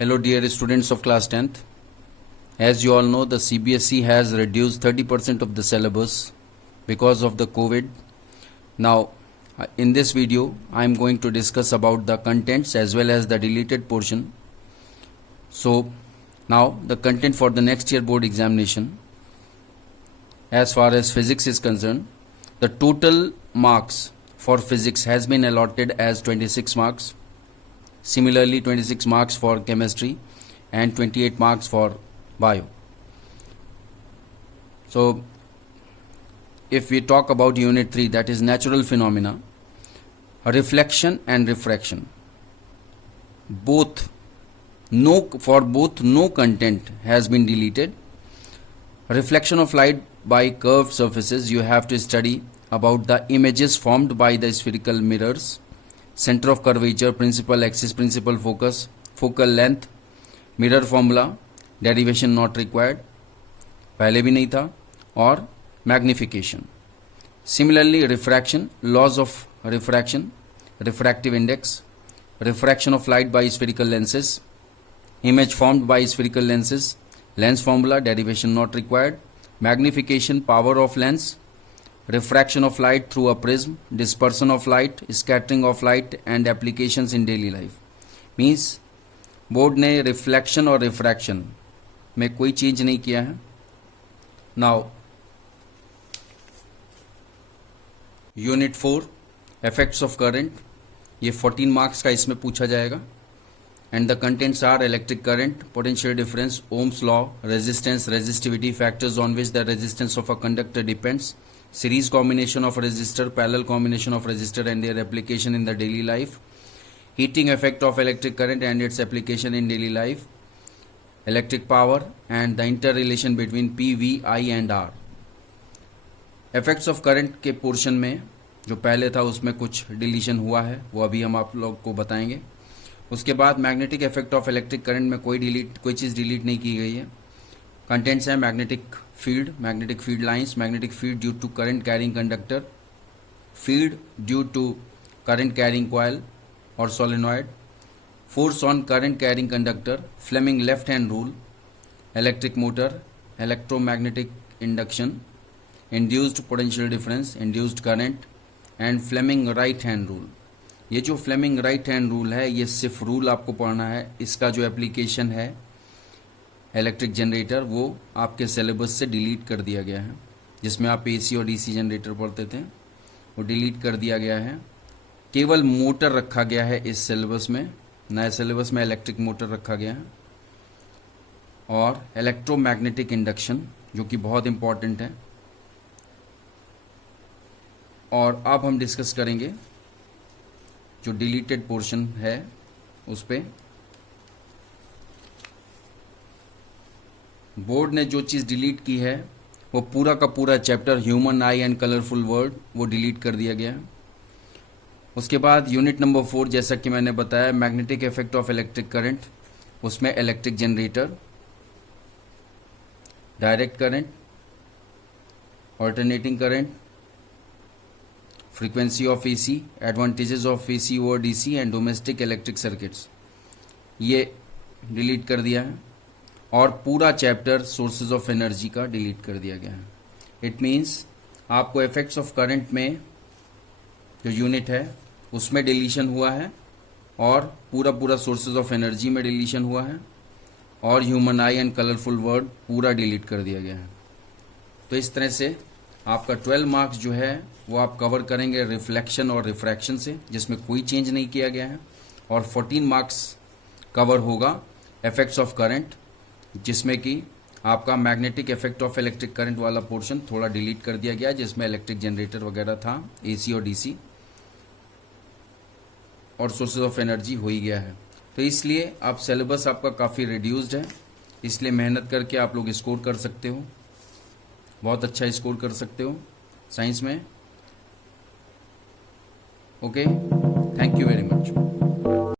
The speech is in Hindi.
Hello dear students of class 10th. As you all know, the CBSE has reduced 30% of the syllabus because of the COVID. Now, in this video, I am going to discuss about the contents as well as the deleted portion. So, now the content for the next year board examination. As far as physics is concerned, the total marks for physics has been allotted as 26 marks. Similarly, 26 marks for chemistry and 28 marks for bio. So, if we talk about unit 3, that is natural phenomena, reflection and refraction, no content has been deleted. Reflection of light by curved surfaces, you have to study about the images formed by the spherical mirrors, center of curvature, principal axis, principal focus, focal length, mirror formula, derivation not required, पहले भी नहीं था, और magnification. Similarly, refraction, laws of refraction, refractive index, refraction of light by spherical lenses, image formed by spherical lenses, lens formula, derivation not required, magnification, power of lens, refraction of light through a prism, dispersion of light, scattering of light and applications in daily life. Means board ने रिफ्लेक्शन और रिफ्रैक्शन में कोई चेंज नहीं किया है. Now unit 4 effects of current, ये 14 मार्क्स का इसमें पूछा जाएगा. And the contents are electric current, potential difference, Ohm's law, resistance, resistivity, factors on which the resistance of a conductor depends, series combination of resistor, parallel combination of resistor and their application in the daily life, heating effect of electric current and its application in daily life, electric power and the interrelation between P, V, I and R. effects of current के पोर्शन में जो पहले था उसमें कुछ डिलीशन हुआ है, वो अभी हम आप लोग को बताएंगे. उसके बाद magnetic effect of electric current में कोई चीज़ डिलीट नहीं की गई है. कंटेंट्स हैं magnetic field lines, magnetic field due to current carrying conductor, field due to current carrying coil और solenoid, force on current carrying conductor, Fleming left hand rule, electric motor, electromagnetic induction, induced potential difference, induced current and Fleming right hand rule. ये जो फ्लेमिंग राइट हैंड रूल है, ये सिर्फ रूल आपको पढ़ना है. इसका जो एप्लीकेशन है इलेक्ट्रिक जनरेटर, वो आपके सिलेबस से डिलीट कर दिया गया है. जिसमें आप एसी और डीसी जनरेटर पढ़ते थे, वो डिलीट कर दिया गया है. केवल मोटर रखा गया है इस सिलेबस में. नए सिलेबस में इलेक्ट्रिक मोटर रखा गया है और इलेक्ट्रोमैग्नेटिक इंडक्शन, जो कि बहुत इम्पॉर्टेंट है. और अब हम डिस्कस करेंगे जो डिलीटेड पोर्शन है उस पर. बोर्ड ने जो चीज़ डिलीट की है वो पूरा का पूरा chapter human I and colourful world, वो डिलीट कर दिया गया है. उसके बाद यूनिट नंबर 4, जैसा कि मैंने बताया, magnetic effect of electric current, उसमें electric generator, direct current, alternating current, frequency of AC, advantages of AC over DC and domestic electric circuits, ये डिलीट कर दिया है. और पूरा चैप्टर सोर्सेज ऑफ एनर्जी का डिलीट कर दिया गया है. इट मीन्स आपको इफेक्ट्स ऑफ करंट में जो यूनिट है उसमें डिलीशन हुआ है और पूरा सोर्सेज ऑफ एनर्जी में डिलीशन हुआ है और human I and colourful word पूरा डिलीट कर दिया गया है. तो इस तरह से आपका 12 मार्क्स जो है वो आप कवर करेंगे रिफ्लेक्शन और रिफ्रैक्शन से, जिसमें कोई चेंज नहीं किया गया है. और 14 मार्क्स कवर होगा इफेक्ट्स ऑफ करंट, जिसमें कि आपका magnetic effect of electric current वाला पोर्शन थोड़ा डिलीट कर दिया गया, जिसमें इलेक्ट्रिक जनरेटर वगैरह था, एसी और डीसी, और सोर्सेज ऑफ एनर्जी हो ही गया है. तो इसलिए आप सिलेबस आपका काफ़ी रिड्यूस्ड है, इसलिए मेहनत करके आप लोग स्कोर कर सकते हो, बहुत अच्छा स्कोर कर सकते हो साइंस में. Okay, thank you very much.